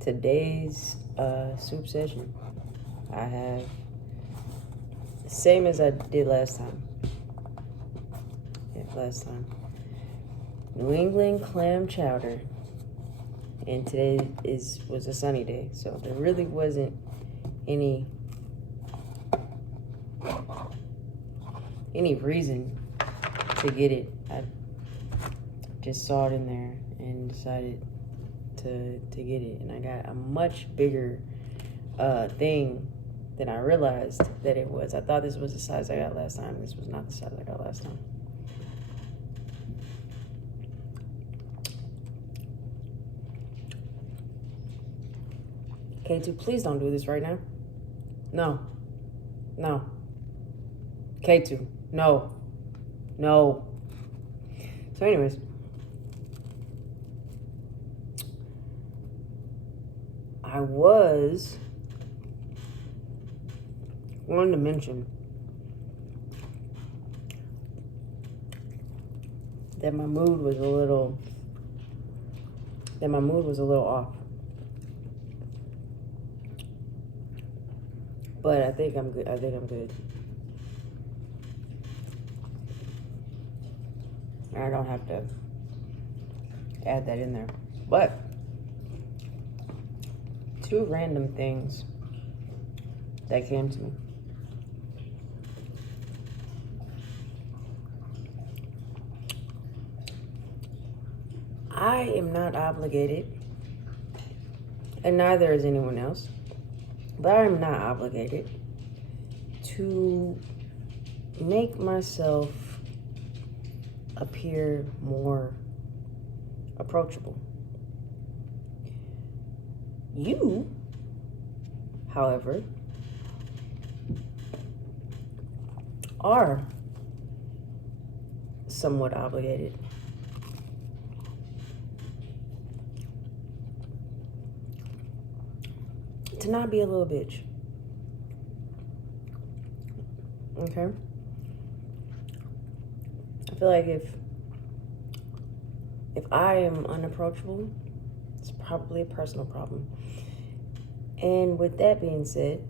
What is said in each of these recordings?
today's soup session, I have the same as I did last time. New England clam chowder. And today was a sunny day, so there really wasn't any reason to get it. I just saw it in there and decided to get it, and I got a much bigger thing than I realized that it was. I thought this was the size I got last time. This was not the size I got last time. K2, please don't do this right now. No. K2, no. So anyways, I wanted to mention that my mood was a little off. But I think I'm good. I don't have to add that in there. But two random things that came to me. I am not obligated, and neither is anyone else, but I am not obligated to make myself appear more approachable. You, however, are somewhat obligated to not be a little bitch. Okay? I feel like if I am unapproachable, it's probably a personal problem. And with that being said,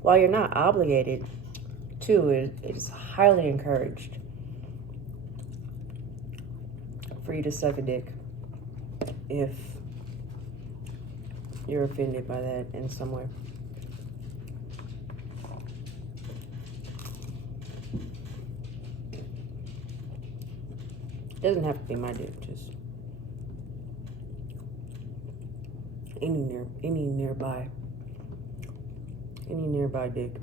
while you're not obligated to, it is highly encouraged for you to suck a dick if you're offended by that in some way. It doesn't have to be my dick, just any nearby dick.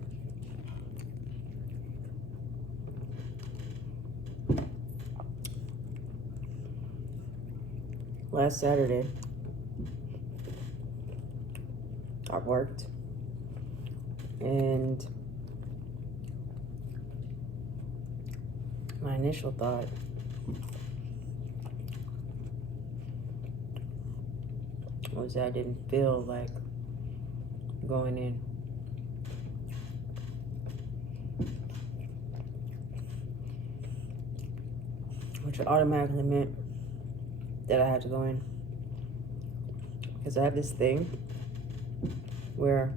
Last Saturday, I worked, and my initial thought was that I didn't feel like going in. Which automatically meant that I had to go in. Because I have this thing where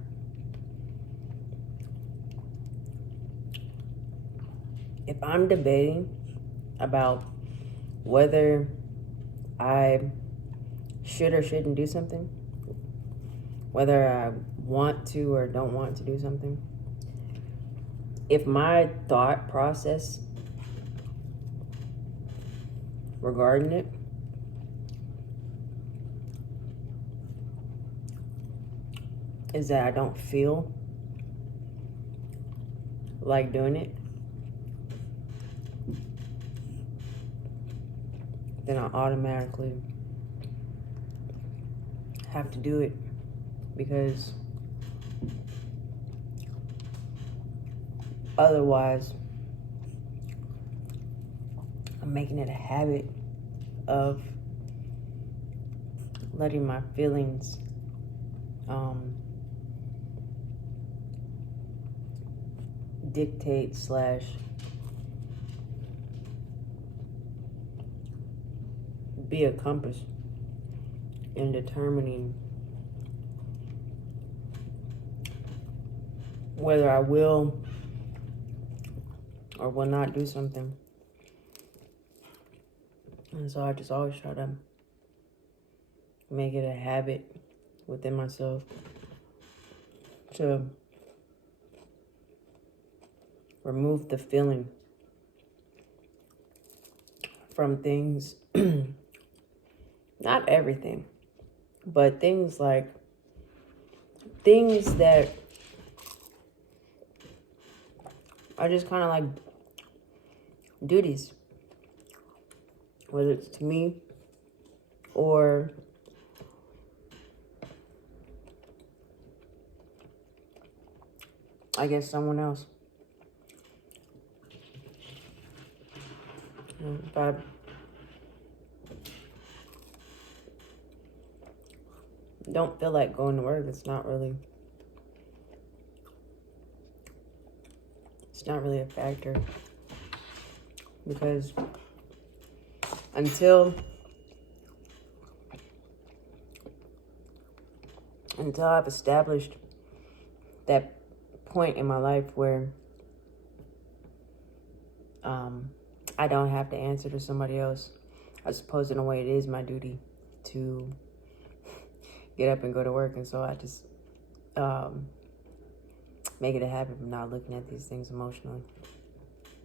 if I'm debating about whether I should or shouldn't do something, whether I want to or don't want to do something, if my thought process regarding it is that I don't feel like doing it, then I automatically have to do it, because otherwise I'm making it a habit of letting my feelings dictate / be a compass in determining whether I will or will not do something. And so I just always try to make it a habit within myself to remove the feeling from things, not everything, but things that are just kind of like duties, whether it's to me or I guess someone else. If I don't feel like going to work, it's not really a factor, because until I've established that point in my life where I don't have to answer to somebody else, I suppose in a way it is my duty to get up and go to work. And so I just make it a habit of not looking at these things emotionally.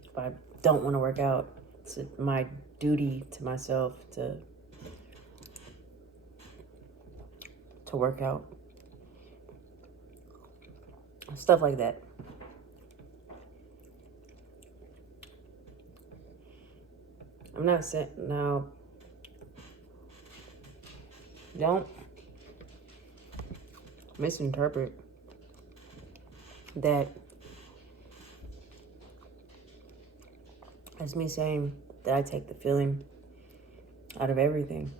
If I don't want to work out, it's my duty to myself to work out. Stuff like that. I'm not saying now, don't misinterpret that as me saying that I take the feeling out of everything,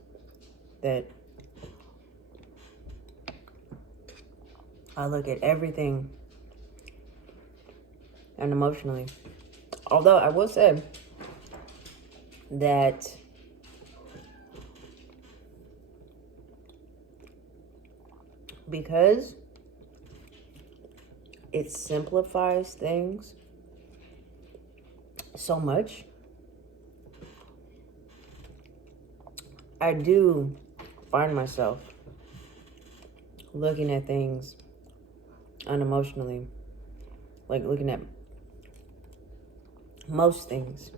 that I look at everything and emotionally. Although I will say that because it simplifies things so much, I do find myself looking at things unemotionally, like looking at most things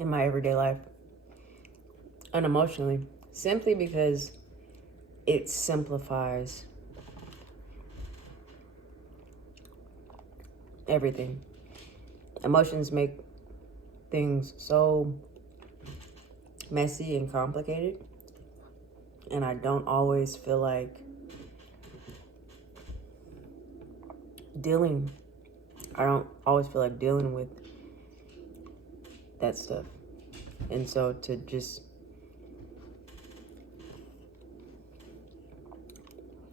in my everyday life unemotionally, simply because it simplifies everything. Emotions make things so messy and complicated, and I don't always feel like dealing with that stuff. And so to just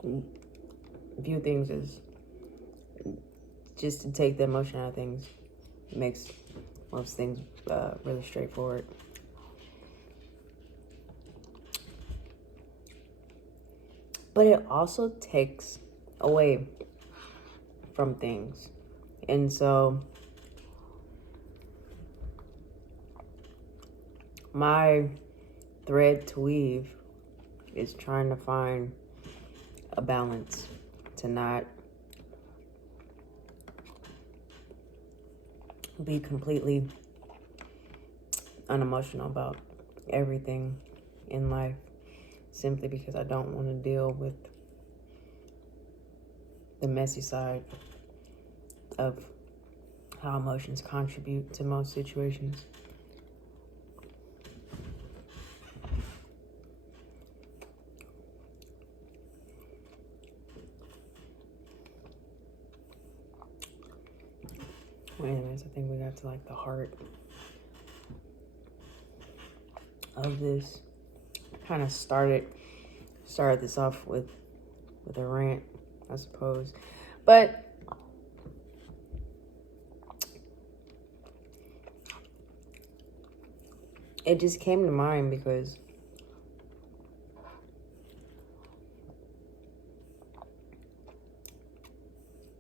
view things as just to take the emotion out of things makes most things really straightforward. But it also takes away from things. And so my thread to weave is trying to find a balance, to not be completely unemotional about everything in life, simply because I don't want to deal with the messy side of how emotions contribute to most situations. Well, anyways, I think we got to like the heart of this. Kind of started this off with a rant, I suppose. But it just came to mind because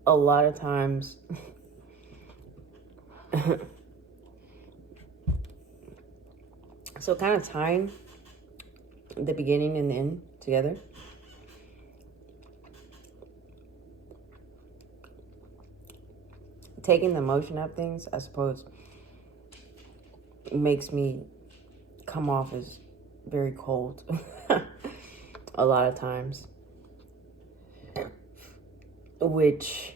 a lot of times so kind of tying the beginning and the end together. Taking the emotion out of things, I suppose, makes me come off as very cold a lot of times, which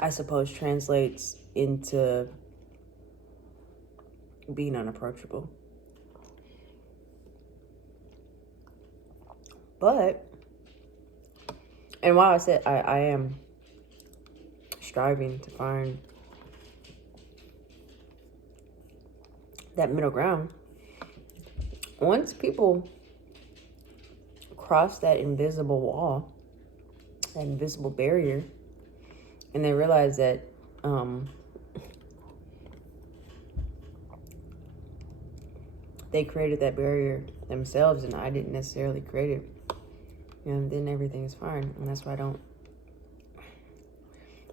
I suppose translates into being unapproachable. But, and while I said I am striving to find that middle ground, once people cross that invisible wall, that invisible barrier, and they realize that they created that barrier themselves and I didn't necessarily create it, and then everything is fine. And that's why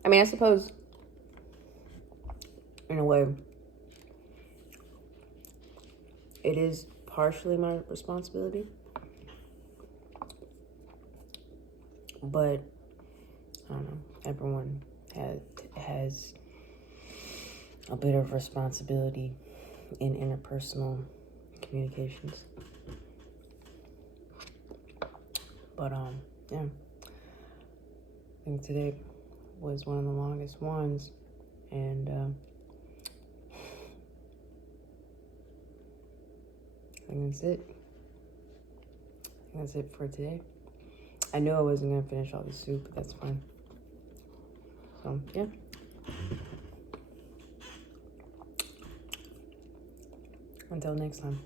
I suppose in a way it is partially my responsibility, but I don't know, everyone has a bit of responsibility in interpersonal communications. But yeah, I think today was one of the longest ones, and I think that's it. I think that's it for today. I knew I wasn't gonna finish all the soup, but that's fine. So yeah. Until next time.